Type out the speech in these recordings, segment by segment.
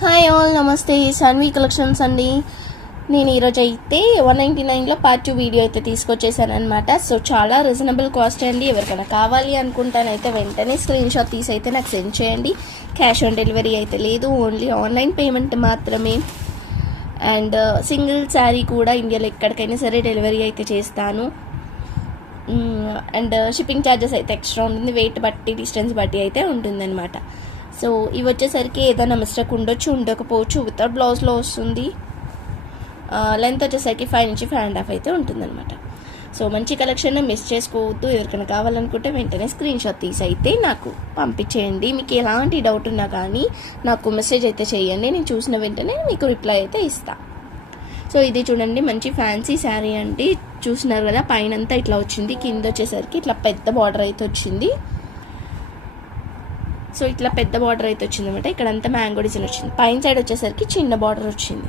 Hi all నమస్తే Sanvi collections అండి. నేను ఈరోజు అయితే వన్ నైంటీ నైన్లో పార్ట్ టూ వీడియో అయితే తీసుకొచ్చేసాను అనమాట సో చాలా రీజనబుల్ కాస్ట్ అండి. ఎవరికైనా కావాలి అనుకుంటానైతే వెంటనే స్క్రీన్ షాట్ తీసి అయితే నాకు సెండ్ చేయండి. క్యాష్ ఆన్ డెలివరీ అయితే లేదు ఓన్లీ ఆన్లైన్ పేమెంట్ మాత్రమే. అండ్ సింగిల్ శారీ కూడా ఇండియాలో ఎక్కడికైనా సరే డెలివరీ అయితే చేస్తాను. అండ్ షిప్పింగ్ ఛార్జెస్ అయితే ఎక్స్ట్రా ఉంటుంది. వెయిట్ బట్టి డిస్టెన్స్ బట్టి అయితే ఉంటుందన్నమాట. సో ఇవి వచ్చేసరికి ఏదైనా మిస్టేక్ ఉండొచ్చు ఉండకపోవచ్చు. వితౌట్ బ్లౌజ్లో వస్తుంది. లెంత్ వచ్చేసరికి ఫైవ్ నుంచి ఫైవ్ అండ్ హాఫ్ అయితే ఉంటుందన్నమాట. సో మంచి కలెక్షన్ మిస్ చేసుకోవద్దు. ఎవరికైనా కావాలనుకుంటే వెంటనే స్క్రీన్ షాట్ తీసి అయితే నాకు పంపించేయండి. మీకు ఎలాంటి డౌట్ ఉన్నా కానీ నాకు మెసేజ్ అయితే చేయండి. నేను చూసిన వెంటనే మీకు రిప్లై అయితే ఇస్తాను సో ఇది చూడండి. మంచి ఫ్యాన్సీ శారీ అండి. చూసినారు కదా పైన అంతా ఇట్లా వచ్చింది. కింద వచ్చేసరికి ఇట్లా పెద్ద బార్డర్ అయితే వచ్చింది. సో ఇట్లా పెద్ద బార్డర్ అయితే వచ్చింది అనమాట ఇక్కడ అంతా మ్యాంగో డిజైన్ వచ్చింది. పైన సైడ్ వచ్చేసరికి చిన్న బార్డర్ వచ్చింది.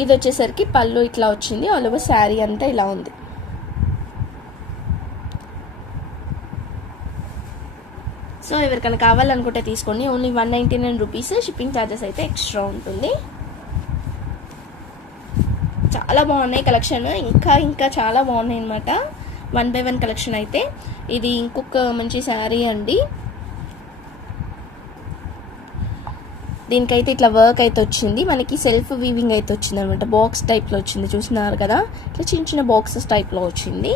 ఇది వచ్చేసరికి పళ్ళు ఇట్లా వచ్చింది. ఆల్ ఓవర్ శారీ అంతా ఇలా ఉంది. సో ఎవరికైనా కావాలనుకుంటే తీసుకోండి. Only one ninety nine rupees shipping charges అయితే ఎక్స్ట్రా ఉంటుంది. చాలా బాగున్నాయి కలెక్షన్. ఇంకా ఇంకా చాలా బాగున్నాయి అనమాట వన్ బై వన్ కలెక్షన్ అయితే. ఇది ఇంకొక మంచి శారీ అండి. దీనికైతే ఇట్లా వర్క్ అయితే వచ్చింది. మనకి సెల్ఫ్ వీవింగ్ అయితే వచ్చింది అనమాట బాక్స్ టైప్లో వచ్చింది. చూస్తున్నారు కదా? ఇట్లా చిన్న చిన్న బాక్సెస్ టైప్లో వచ్చింది.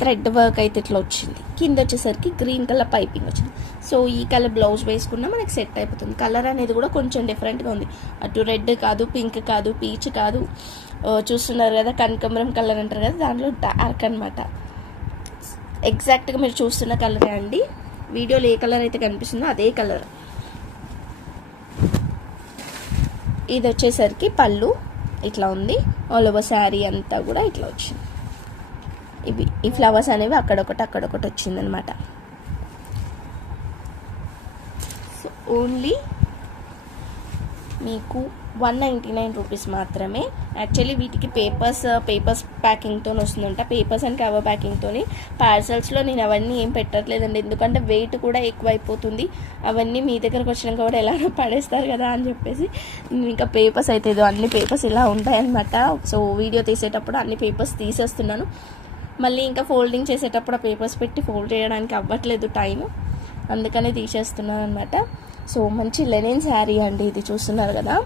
థ్రెడ్ వర్క్ అయితే ఇట్లా వచ్చింది. కింద వచ్చేసరికి గ్రీన్ కలర్ పైపింగ్ వచ్చింది. సో ఈ కలర్ బ్లౌజ్ వేసుకున్నా మనకి సెట్ అయిపోతుంది. కలర్ అనేది కూడా కొంచెం డిఫరెంట్గా ఉంది. అటు రెడ్ కాదు పింక్ కాదు పీచ్ కాదు. చూస్తున్నారు కదా కనకంబరం కలర్ అంటారు కదా దాంట్లో డార్క్ అనమాట ఎగ్జాక్ట్గా మీరు చూస్తున్న కలరే అండి. వీడియోలో ఏ కలర్ అయితే కనిపిస్తుందో అదే కలర్. ఇది వచ్చేసరికి పళ్ళు ఇట్లా ఉంది. ఆల్ ఓవర్ శారీ అంతా కూడా ఇట్లా వచ్చింది. ఇవి ఈ ఫ్లవర్స్ అనేవి అక్కడొకటి అక్కడొకటి వచ్చిందనమాట సో ఓన్లీ మీకు వన్ నైంటీ నైన్ రూపీస్ మాత్రమే. యాక్చువల్లీ వీటికి పేపర్స్ పేపర్స్ ప్యాకింగ్తో వస్తుందంట. పేపర్స్ అండ్ కవర్ ప్యాకింగ్తో పార్సల్స్లో నేను అవన్నీ ఏం పెట్టట్లేదండి. ఎందుకంటే వెయిట్ కూడా ఎక్కువ అయిపోతుంది అవన్నీ మీ దగ్గరకు వచ్చినాక కూడా ఎలా పడేస్తారు కదా అని చెప్పేసి. ఇంకా పేపర్స్ అయితే ఏదో అన్ని పేపర్స్ ఇలా ఉంటాయన్నమాట. సో వీడియో తీసేటప్పుడు అన్ని పేపర్స్ తీసేస్తున్నాను. మళ్ళీ ఇంకా ఫోల్డింగ్ చేసేటప్పుడు ఆ పేపర్స్ పెట్టి ఫోల్డ్ చేయడానికి అవ్వట్లేదు టైం అందుకనే తీసేస్తున్నాను అనమాట సో మంచి లెనిన్ శారీ అండి ఇది చూస్తున్నారు కదా.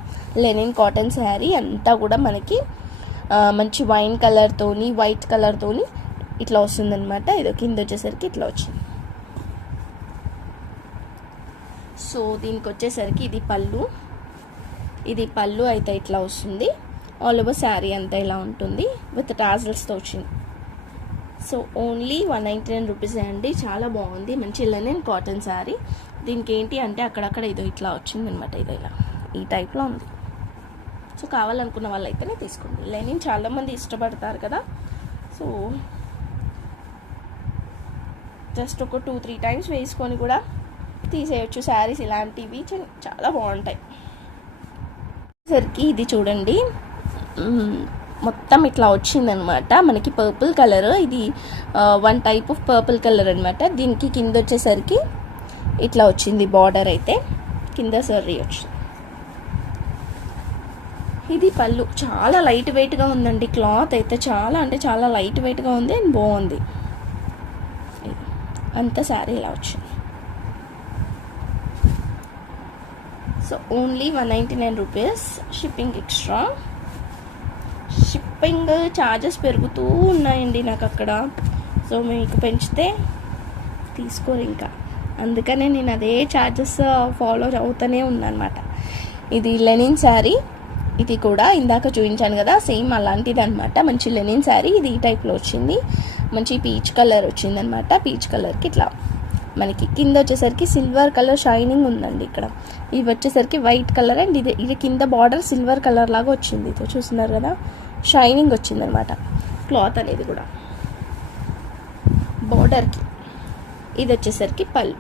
లెనిన్ కాటన్ శారీ అంతా కూడా మనకి మంచి వైన్ కలర్తోని వైట్ కలర్తోని ఇట్లా వస్తుందన్నమాట. ఇది కింద వచ్చేసరికి ఇట్లా వచ్చింది. సో దీనికి వచ్చేసరికి ఇది పళ్ళు. ఇది పళ్ళు అయితే ఇట్లా వస్తుంది. ఆల్ ఓవర్ శారీ అంతా ఇలా ఉంటుంది. విత్ టాజల్స్తో వచ్చింది. So only one ninety nine rupees అండి. చాలా బాగుంది. మంచి లెనిన్ కాటన్ శారీ. దీనికి ఏంటి అంటే అక్కడక్కడ ఏదో ఇట్లా వచ్చింది అనమాట ఇదో ఇలా ఈ టైప్లో ఉంది. సో కావాలనుకున్న వాళ్ళు అయితేనే తీసుకోండి. లెనిన్ చాలామంది ఇష్టపడతారు కదా. సో జస్ట్ ఒక టూ త్రీ టైమ్స్ వేసుకొని కూడా తీసేయచ్చు. శారీస్ ఇలాంటివి చాలా బాగుంటాయి. సరికి ఇది చూడండి. మొత్తం ఇట్లా వచ్చిందనమాట మనకి పర్పుల్ కలర్. ఇది one type of purple colour అనమాట దీనికి కింద వచ్చేసరికి ఇట్లా వచ్చింది బార్డర్ అయితే కింద సర్రీ వచ్చింది. ఇది పళ్ళు. చాలా లైట్ వెయిట్గా ఉందండి క్లాత్ అయితే. చాలా అంటే చాలా లైట్ వెయిట్గా ఉంది అండ్ బాగుంది. అంత శారీ ఇలా వచ్చింది. So only one ninety nine rupees shipping extra. Shipping charges పెరుగుతూ ఉన్నాయండి నాకు అక్కడ. సో మీకు పెంచితే తీసుకోరు ఇంకా. అందుకనే నేను అదే ఛార్జెస్ ఫాలో అవుతూనే ఉందన్నమాట ఇది లెనిన్ శారీ. ఇది కూడా ఇందాక చూపించాను కదా సేమ్ అలాంటిది అనమాట మంచి లెనిన్ శారీ ఇది ఈ టైప్లో వచ్చింది. మంచి పీచ్ కలర్ వచ్చింది అనమాట పీచ్ కలర్కి ఇట్లా మనకి కింద వచ్చేసరికి సిల్వర్ కలర్ షైనింగ్ ఉందండి ఇక్కడ. ఇవి వచ్చేసరికి వైట్ కలర్ అండ్ ఇది ఇది కింద బార్డర్ సిల్వర్ కలర్ లాగా వచ్చింది. ఇది చూస్తున్నారు కదా షైనింగ్ వచ్చిందనమాట క్లాత్ అనేది కూడా. బార్డర్కి ఇది వచ్చేసరికి పళ్ళు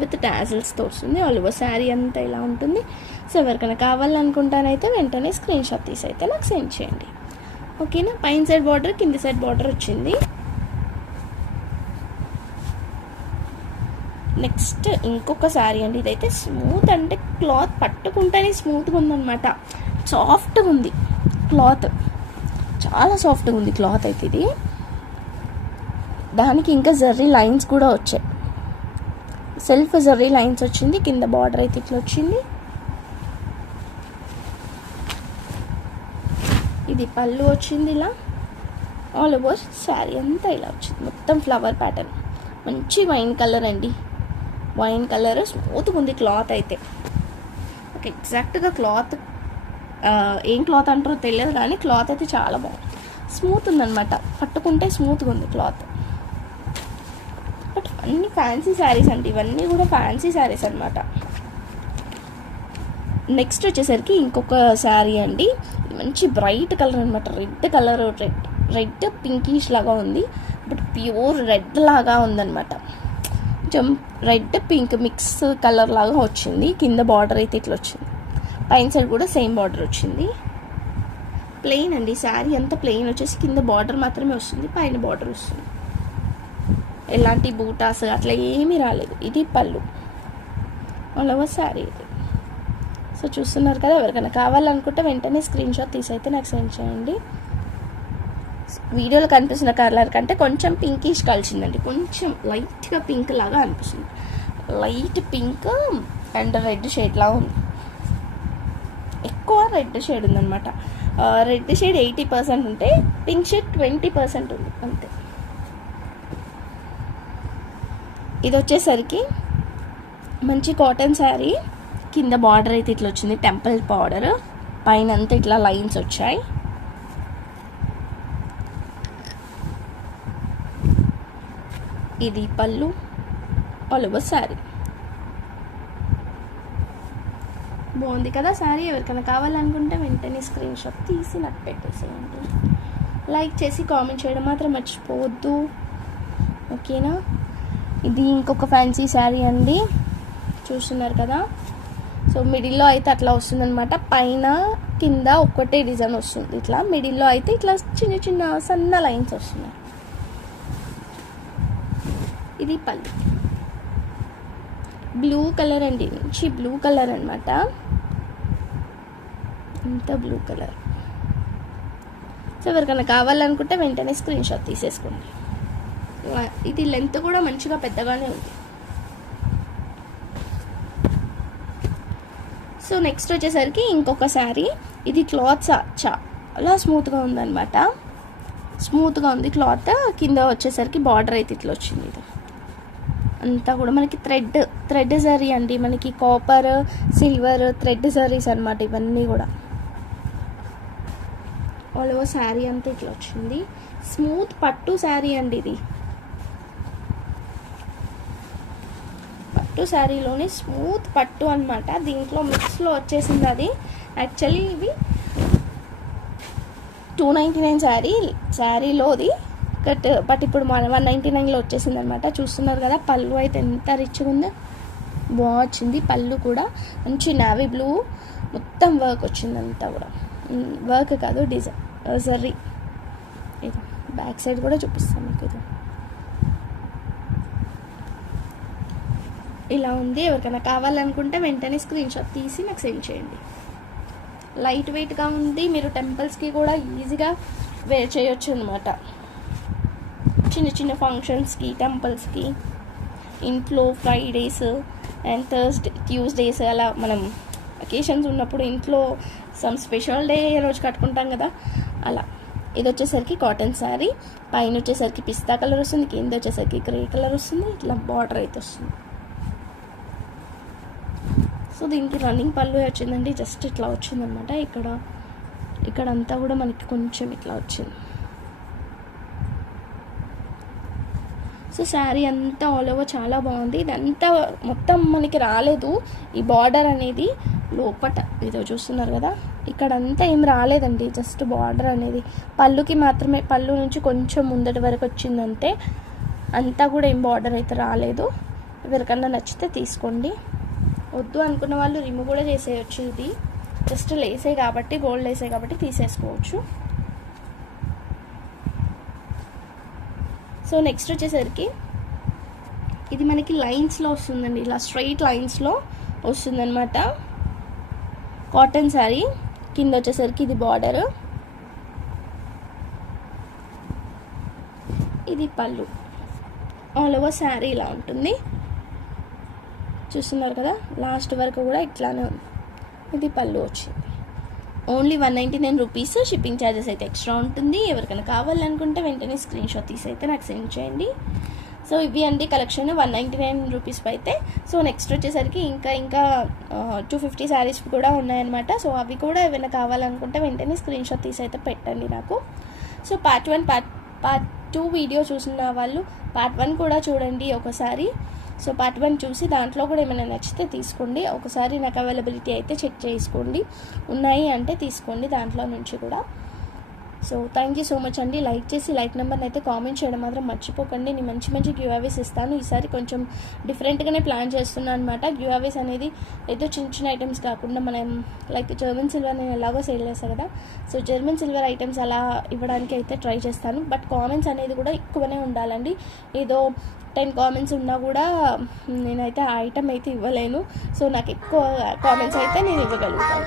విత్ టాజల్స్తో వస్తుంది ఆల్ ఓవర్ శారీ అంతా ఇలా ఉంటుంది. సో ఎవరికైనా కావాలనుకుంటానైతే వెంటనే స్క్రీన్ షాట్ తీసి అయితే నాకు సెండ్ చేయండి. ఓకేనా? పైన సైడ్ బార్డర్ కింది సైడ్ బార్డర్ వచ్చింది. నెక్స్ట్ ఇంకొక శారీ అండి. ఇదైతే స్మూత్ అంటే క్లాత్ పట్టుకుంటేనే స్మూత్గా ఉందన్నమాట. సాఫ్ట్గా ఉంది. క్లాత్. చాలా సాఫ్ట్గా ఉంది క్లాత్ అయితే ఇది. దానికి ఇంకా జర్రీ లైన్స్ కూడా వచ్చాయి. సెల్ఫ్ జర్రీ లైన్స్ వచ్చింది కింద బార్డర్ అయితే ఇట్లా వచ్చింది. ఇది పళ్ళు వచ్చింది ఇలా. ఆల్ ఓవర్ శారీ అంతా ఇలా వచ్చింది. మొత్తం ఫ్లవర్ ప్యాటర్న్ మంచి వైన్ కలర్ అండి. వైన్ కలర్ స్మూత్గా ఉంది క్లాత్ అయితే. ఒక ఎగ్జాక్ట్గా క్లాత్ ఏం క్లాత్ అంటారో తెలియదు కానీ క్లాత్ అయితే చాలా బాగుంది. స్మూత్ ఉందన్నమాట. పట్టుకుంటే స్మూత్గా ఉంది క్లాత్ అన్ని ఫ్యాన్సీ శారీస్ అండి. ఇవన్నీ కూడా ఫ్యాన్సీ శారీస్ అనమాట నెక్స్ట్ వచ్చేసరికి ఇంకొక శారీ అండి. మంచి బ్రైట్ కలర్ అనమాట red colour red red pinkish లాగా ఉంది. బట్ ప్యూర్ రెడ్ లాగా ఉందన్నమాట. కొంచెం రెడ్ పింక్ మిక్స్ కలర్ లాగా వచ్చింది. కింద బార్డర్ అయితే ఇట్లా వచ్చింది. పైన సైడ్ కూడా సేమ్ బార్డర్ వచ్చింది. ప్లెయిన్ అండి. శారీ అంతా ప్లెయిన్ వచ్చేసి కింద బార్డర్ మాత్రమే వస్తుంది. పైన బార్డర్ వస్తుంది. ఎలాంటి బూటాస్ అట్లా ఏమీ రాలేదు. ఇది పళ్ళు. అలా శారీ ఇది. సో చూస్తున్నారు కదా ఎవరికైనా కావాలనుకుంటే వెంటనే స్క్రీన్ షాట్ తీసైతే అయితే నాకు సెండ్ చేయండి. వీడియోలో కనిపిస్తున్న కలర్ కంటే కొంచెం పింకిష్ కలిసిందండి కొంచెం లైట్గా పింక్ లాగా అనిపిస్తుంది. Light pink and red shade లాగా ఉంది. ఎక్కువ రెడ్ షేడ్ ఉందన్నమాట. రెడ్ షేడ్ ఎయిటీ పర్సెంట్ ఉంటే పింక్ షేడ్ ట్వంటీ పర్సెంట్ ఉంది. అంతే. ఇది వచ్చేసరికి మంచి కాటన్ శారీ కింద బార్డర్ అయితే ఇట్లా వచ్చింది టెంపుల్ బార్డర్ పైన అంతా ఇట్లా లైన్స్ వచ్చాయి. ఇది పళ్ళు పలువ శారీ బాగుంది కదా శారీ ఎవరికైనా కావాలనుకుంటే వెంటనే స్క్రీన్ షాట్ తీసి నాకు పెట్టేసేయండి. లైక్ చేసి కామెంట్ చేయడం మాత్రం మర్చిపోవద్దు. ఓకేనా ఇది ఇంకొక ఫ్యాన్సీ శారీ అండి. చూస్తున్నారు కదా? సో మిడిల్లో అయితే అట్లా వస్తుందన్నమాట. పైన కింద ఒక్కటే డిజైన్ వస్తుంది. ఇట్లా మిడిల్లో అయితే ఇట్లా చిన్న చిన్న సన్న లైన్స్ వస్తున్నాయి. ఇది పల్లి బ్లూ కలర్ అండి. మంచి బ్లూ కలర్ అనమాట ఇంత బ్లూ కలర్ సో ఎవరికైనా కావాలనుకుంటే వెంటనే స్క్రీన్ షాట్ తీసేసుకోండి. ఇది లెంత్ కూడా మంచిగా పెద్దగానే ఉంది. సో నెక్స్ట్ వచ్చేసరికి ఇంకొక శారీ. ఇది క్లాత్ చాలా స్మూత్గా ఉందనమాట స్మూత్గా ఉంది క్లాత్ కింద వచ్చేసరికి బార్డర్ అయితే ఇట్లా వచ్చింది ఇది. అంతా కూడా మనకి థ్రెడ్ థ్రెడ్ జరీ అండి. మనకి కాపర్ సిల్వర్ థ్రెడ్ జరీస్ అనమాట ఇవన్నీ కూడా. ఆల్ ఓవర్ శారీ అంతా ఇట్లా వచ్చింది. స్మూత్ పట్టు శారీ అండి ఇది. పట్టు శారీలోనే స్మూత్ పట్టు అనమాట దీంట్లో మిక్స్లో వచ్చేసింది అది. యాక్చువల్లీ ఇవి టూ నైంటీ నైన్ శారీ శారీలోది కట్ బట్ ఇప్పుడు మన వన్ నైంటీ నైన్లో వచ్చేసింది అనమాట చూస్తున్నారు కదా పళ్ళు అయితే ఎంత రిచ్గా ఉందో. బాగా వచ్చింది. పళ్ళు కూడా మంచి నావీ బ్లూ మొత్తం వర్క్ వచ్చింది అంతా కూడా. వర్క్ కాదు డిజైన్ జర్రీ ఇది బ్యాక్ సైడ్ కూడా చూపిస్తాను మీకు ఇది. ఇలా ఉంది. ఎవరికైనా కావాలనుకుంటే వెంటనే స్క్రీన్ షాట్ తీసి నాకు సెండ్ చేయండి. లైట్ వెయిట్గా ఉంది. మీరు టెంపుల్స్కి కూడా ఈజీగా వేర్ చేయొచ్చు అనమాట చిన్న చిన్న ఫంక్షన్స్కి టెంపుల్స్కి ఇంట్లో ఫ్రైడేస్ అండ్ థర్స్డే ట్యూస్డేస్ అలా మనం అకేషన్స్ ఉన్నప్పుడు ఇంట్లో సమ్ స్పెషల్ డే రోజు కట్టుకుంటాం కదా? అలా. ఇది వచ్చేసరికి కాటన్ శారీ పైన వచ్చేసరికి పిస్తా కలర్ వస్తుంది. కింద వచ్చేసరికి గ్రే కలర్ వస్తుంది. ఇట్లా బార్డర్ అయితే వస్తుంది. సో దీనికి రన్నింగ్ పళ్ళు వచ్చిందండి. జస్ట్ ఇట్లా వచ్చిందనమాట ఇక్కడ ఇక్కడ అంతా కూడా మనకి కొంచెం ఇట్లా వచ్చింది. సో శారీ అంతా ఆల్ ఓవర్ చాలా బాగుంది. ఇదంతా మొత్తం మనకి రాలేదు. ఈ బార్డర్ అనేది లోపట ఇదో చూస్తున్నారు కదా. ఇక్కడ అంతా ఏం రాలేదండి. జస్ట్ బార్డర్ అనేది. పళ్ళుకి మాత్రమే పళ్ళు నుంచి కొంచెం ముందటి వరకు వచ్చిందంటే అంతా కూడా ఏం బార్డర్ అయితే రాలేదు. ఎవరికన్నా నచ్చితే తీసుకోండి. వద్దు అనుకున్న వాళ్ళు రిమూవ్ కూడా చేసేయచ్చు ఇది. జస్ట్ లేసే కాబట్టి గోల్డ్ లేసే కాబట్టి తీసేసుకోవచ్చు. సో నెక్స్ట్ వచ్చేసరికి ఇది మనకి లైన్స్లో వస్తుందండి. ఇలా స్ట్రైట్ లైన్స్లో వస్తుందన్నమాట. కాటన్ శారీ కింద వచ్చేసరికి ఇది బార్డర్. ఇది పళ్ళు. ఆల్ ఓవర్ శారీ ఇలా ఉంటుంది. చూస్తున్నారు కదా లాస్ట్ వరకు కూడా ఇట్లానే ఉంది ఇది పళ్ళు వచ్చింది. Only one ninety nine rupees shipping charges అయితే ఎక్స్ట్రా ఉంటుంది. ఎవరికైనా కావాలనుకుంటే వెంటనే స్క్రీన్ షాట్ తీసి అయితే నాకు సెండ్ చేయండి. సో ఇవి అండి collection one ninety nine rupees అయితే. సో నెక్స్ట్ వచ్చేసరికి ఇంకా ఇంకా టూ ఫిఫ్టీ శారీస్ కూడా ఉన్నాయన్నమాట. సో అవి కూడా ఏమైనా కావాలనుకుంటే వెంటనే స్క్రీన్ షాట్ తీసి అయితే పెట్టండి నాకు. So part one part part two video చూసిన వాళ్ళు పార్ట్ వన్ కూడా చూడండి ఒకసారి. సో పార్ట్ వన్ చూసి దాంట్లో కూడా ఏమైనా నచ్చితే తీసుకోండి. ఒకసారి నాకు అవైలబిలిటీ అయితే చెక్ చేసుకోండి. ఉన్నాయి అంటే తీసుకోండి దాంట్లో నుంచి కూడా. So thank you so much అండి. లైక్ చేసి లైక్ నెంబర్ని అయితే కామెంట్ చేయడం మాత్రం మర్చిపోకండి. నేను మంచి మంచి గివ్ అవేస్ ఇస్తాను. ఈసారి కొంచెం డిఫరెంట్గానే ప్లాన్ చేస్తున్నాను అనమాట గ్యూఆవేస్ అవేస్ అనేది ఏదో చిన్న చిన్న ఐటమ్స్ కాకుండా మనం లైక్ జర్మన్ సిల్వర్ నేను ఎలాగో సేల్ చేస్తాను కదా. సో జర్మన్ సిల్వర్ ఐటమ్స్ అలా ఇవ్వడానికి అయితే ట్రై చేస్తాను. బట్ కామెంట్స్ అనేది కూడా ఎక్కువనే ఉండాలండి. ఏదో టెన్ కామెంట్స్ ఉన్నా కూడా నేనైతే ఆ ఐటమ్ అయితే ఇవ్వలేను. సో నాకు ఎక్కువ కామెంట్స్ అయితే నేను ఇవ్వగలుగుతాను.